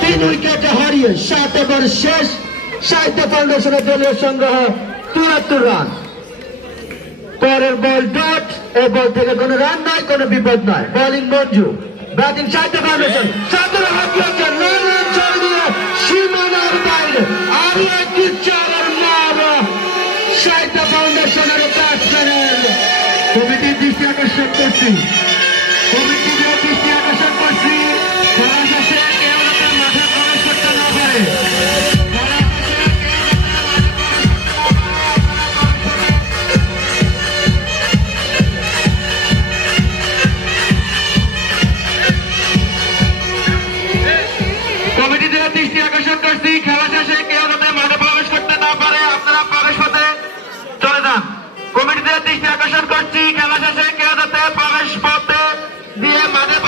তিন উইকেটে হারিয়ে 7 ওভার শেষ সাহিত্য ফাউন্ডেশনের দলীয় সংগ্রহ ৭৩ রান। পরের বল ডট, এই বল থেকে কোনো রান নাই, কোনো বিপদ নাই। বোলিং মঞ্জু, ব্যাটিং সাহিত্য ফাউন্ডেশন। সীমানার বাইরে আরো একটি চারের মার সাহিত্য ফাউন্ডেশনের ব্যাটসম্যানের। কমিটির দৃষ্টি আকর্ষণ করছি, কমিটির দৃষ্টি আকর্ষণ করছি, খেলা শেষে কেউ যাতে মাঠে প্রবেশ করতে না পারে। কমিটিদের দৃষ্টি আকর্ষণ করছি, খেলা শেষে কেউ যাতে মাঠে প্রবেশ করতে না পারে, আপনারা প্রবেশ পথে চলে যান। কমিটিদের দৃষ্টি আকর্ষণ করছি, খেলা শেষে কেউ